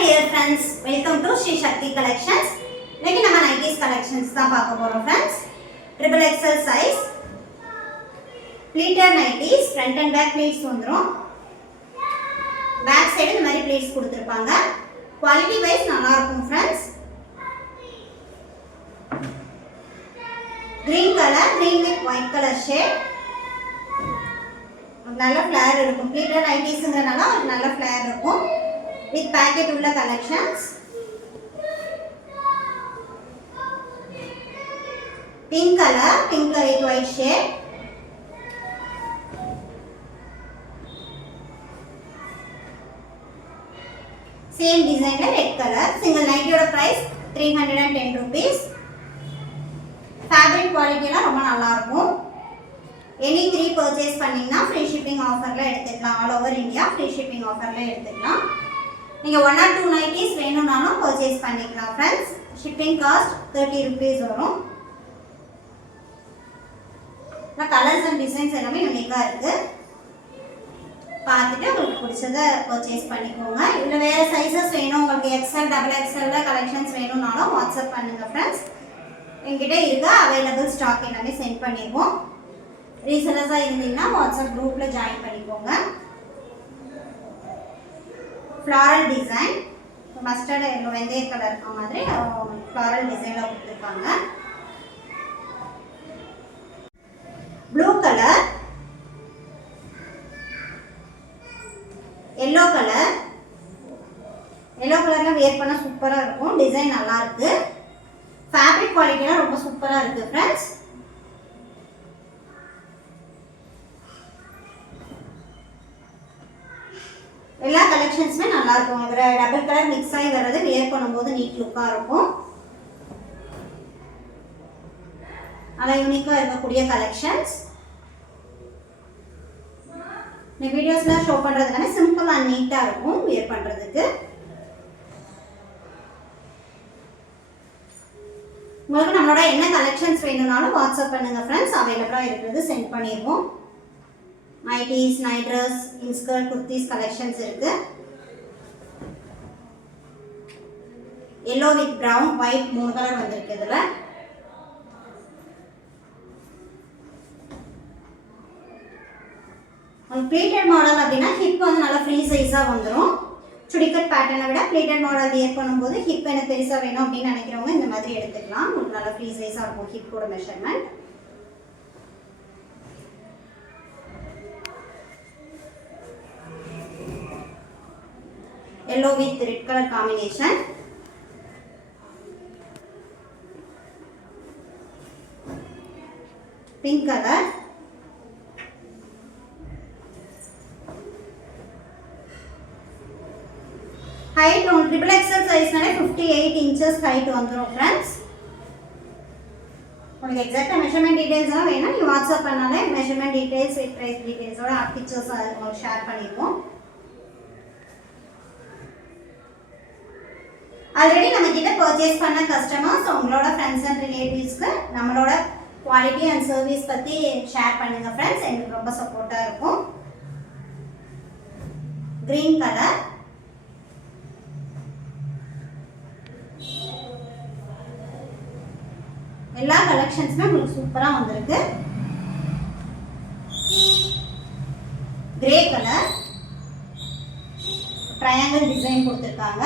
dear friends, welcome to Sri Shakti Collections. இன்னைக்கு நம்ம 90s collections தான் பார்க்க போறோம் friends. Triple XL size pleated 90s front and back pleats வந்துரும். Back side இந்த மாதிரி pleats கொடுத்திருப்பாங்க. Quality wise நல்லா இருக்கும் friends. Green color, green with white color shade. நல்ல flare இருக்கும். Pleated 90sங்கறனால நல்ல flare இருக்கும். With packet உள்ள collections. Pink color, pink with white shade. Same design red color. Single nighty oda price 310 rupees. Fabric quality la romba nalla irukum. Any 3 purchase பண்ணீங்கன்னா free shipping offerல எடுத்துக்கலாம். All over India free shipping offerல எடுத்துக்கலாம். நீங்க 1 or 2 nighties வேணும்னாலும் purchase பண்ணிக்கலாம் friends. Shipping cost 30 rupees வரும். Colours and designs எல்லாமே யூனிக்கா இருக்கு. பார்த்துட்டு உங்களுக்கு பிடிச்சதை பர்ச்சேஸ் பண்ணிக்கோங்க. இல்ல வேற சைஸஸ் வேணும் உங்களுக்கு XL டபுள் XL கலெக்ஷன்ஸ் வேணும்னாலும் வாட்ஸ்அப் பண்ணுங்க ஃப்ரெண்ட்ஸ். என்கிட்ட இருக்க அவைலபிள் ஸ்டாக் எல்லாமே சென்ட் பண்ணிடுவோம். ரீசெல்லர்ஸா இருந்தீங்கன்னா வாட்ஸ்அப் குரூப்ல ஜாயின் பண்ணிக்கோங்க. ஃப்ளாரல் டிசைன் மஸ்டர்ட் எல்லோ வெந்தய கலர் மாதிரி ஃப்ளாரல் டிசைன்ல கொடுத்துருக்காங்க. Blue colour, yellow colour. Yellow கலர்ல வியர் பண்ண சூப்பரா இருக்கும். டிசைன் நல்லா இருக்கு. ஃபேப்ரிக் குவாலிட்டிலாம் ரொம்ப சூப்பரா இருக்கு ஃப்ரெண்ட்ஸ். எல்லா கலெக்ஷன்ஸுமே நல்லா இருக்கும். டபுள் கலர் மிக்ஸ் ஆகி வர்றது வியர் பண்ணும்போது நீட் லுக்கா இருக்கும். நல்லா யூனிக்கா இருக்கக்கூடிய கலெக்ஷன்ஸ். இந்த வீடியோஸ்லாம் ஷோ பண்றதுக்கான சிம்பிள் அண்ட் நீட்டா இருக்கும் வியர் பண்றதுக்கு. உங்களுக்கு நம்மளோட என்ன கலெக்ஷன்ஸ் வேணும்னாலும் வாட்ஸ்அப் பண்ணுங்க ஃப்ரெண்ட்ஸ். அவைலபிளா இருக்கிறது சென்ட் பண்ணிடுவோம். Nighties, night dress, inskirt, kurtis collections இருக்கு. Yellow with brown, white 3 colour வந்திருக்கு இதுல. பிளேட்டட் மாடல் அப்படின்னா ஹிப் வந்து நல்லா ஃப்ரீ சைஸா வந்துடும். சுடிக்கட் பேட்டர்னை விட பிளேட்டட் மாடல் வியர் பண்ணும்போது ஹிப் எனக்கு பெருசா வேணும் அப்படின்னு நினைக்கிறவங்க இந்த மாதிரி எடுத்துக்கலாம். உங்களுக்கு நல்லா ஃப்ரீ சைஸா இருக்கும் ஹிப்போட measurement. yellow with red color combination. Pink color. Height on triple XL size nale 58 inches height வந்துரும் friends. உங்களுக்கு எக்ஸாக்ட்டா மெஷர்மென்ட் டீடைல்ஸ் எல்லாம் வேணா நீ வாட்ஸ்அப் பண்ணாலே மெஷர்மென்ட் டீடைல்ஸ் வித் பிரைஸ் டீடைல்ஸோட பிக்சர்ஸ் உங்களுக்கு ஷேர் பண்ணிருக்கோம். ஆல்ரெடி நம்ம கிட்ட பர்ச்சேஸ் பண்ண கஸ்டமர்ஸ் உங்களோட ஃப்ரெண்ட்ஸ் அண்ட் ரிலேட்டிவ்ஸ்க்கு நம்மளோட குவாலிட்டி அண்ட் சர்வீஸ் பத்தி ஷேர் பண்ணுங்க ஃப்ரெண்ட்ஸ். எனக்கு ரொம்ப சப்போர்ட்டா இருக்கும். கிரீன் கலர், எல்லா கலெக்ஷன்ஸ்மே உங்களுக்கு சூப்பரா வந்திருக்கு. கிரே கலர், ட்ரையாங்கிள் டிசைன் கொடுத்திருக்காங்க.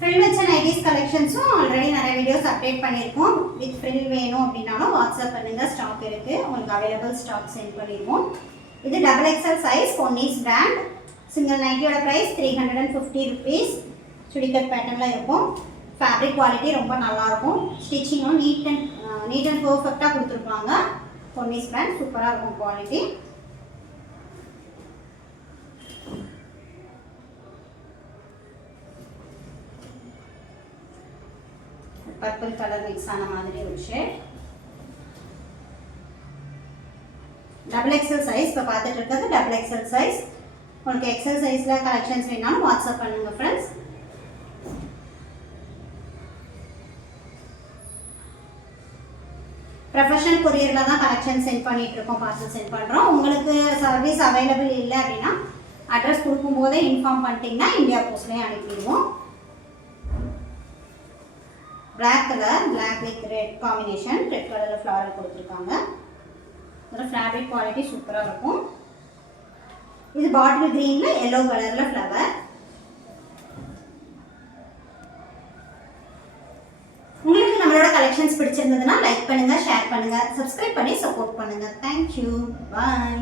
ஃப்ரில் வச்ச நைட்டீஸ் கலெக்ஷன்ஸும் ஆல்ரெடி நிறைய வீடியோஸ் அப்டேட் பண்ணியிருக்கோம். வித் ஃப்ரில் வேணும் அப்படின்னாலும் வாட்ஸ்அப் பண்ணுங்க. ஸ்டாக் இருக்கு. உங்களுக்கு அவைலபிள் ஸ்டாக் சென்ட் பண்ணிடுவோம். இது டபுள் XL சைஸ் பொன்னிஸ் பிராண்ட். சிங்கிள் நைட்டியோட ப்ரைஸ் 350 rupees. சுடிக்கட் பேட்டர்னில் இருக்கும். ஃபேப்ரிக் குவாலிட்டி ரொம்ப நல்லாயிருக்கும். ஸ்டிச்சிங்கும் நீட் அண்ட் பர்ஃபெக்டாக கொடுத்துருப்பாங்க. பொன்னிஸ் பிராண்ட் சூப்பராக இருக்கும் குவாலிட்டி. பர்பிள் கலர் மிக்ஸ் ஆன மாதிரி ஒரு ஷேட். டபுள் XL சைஸ் இப்போ பார்த்துட்டு இருக்கிறது டபுள் XL சைஸ். உங்களுக்கு XL சைஸ்ல கலெக்ஷன்ஸ் வேணாலும் வாட்ஸ்அப் பண்ணுங்க ஃப்ரெண்ட்ஸ். ப்ரொஃபஷனல் கொரியரில் தான் கலெக்ஷன் சென்ட் பண்ணிட்டு இருக்கோம், பார்சல் சென்ட் பண்ணுறோம். உங்களுக்கு சர்வீஸ் அவைலபிள் இல்லை அப்படின்னா அட்ரஸ் கொடுக்கும்போதே இன்ஃபார்ம் பண்ணிட்டீங்கன்னா இந்தியா போஸ்ட்லேயே அனுப்பிடுவோம். Black colour, black with red combination, red கலரில் ஃப்ளாரல் கொடுத்துருக்காங்க. இதோட ஃபேப்ரிக் குவாலிட்டி சூப்பராக இருக்கும். இது பாட்டில் க்ரீனில் எல்லோ கலரில் ஃப்ளவர். உங்களுக்கு நம்மளோட கலெக்ஷன்ஸ் பிடிச்சிருந்ததுன்னா லைக் பண்ணுங்கள், ஷேர் பண்ணுங்கள், சப்ஸ்கிரைப் பண்ணி சப்போர்ட் பண்ணுங்கள். தேங்க்யூ, பாய்.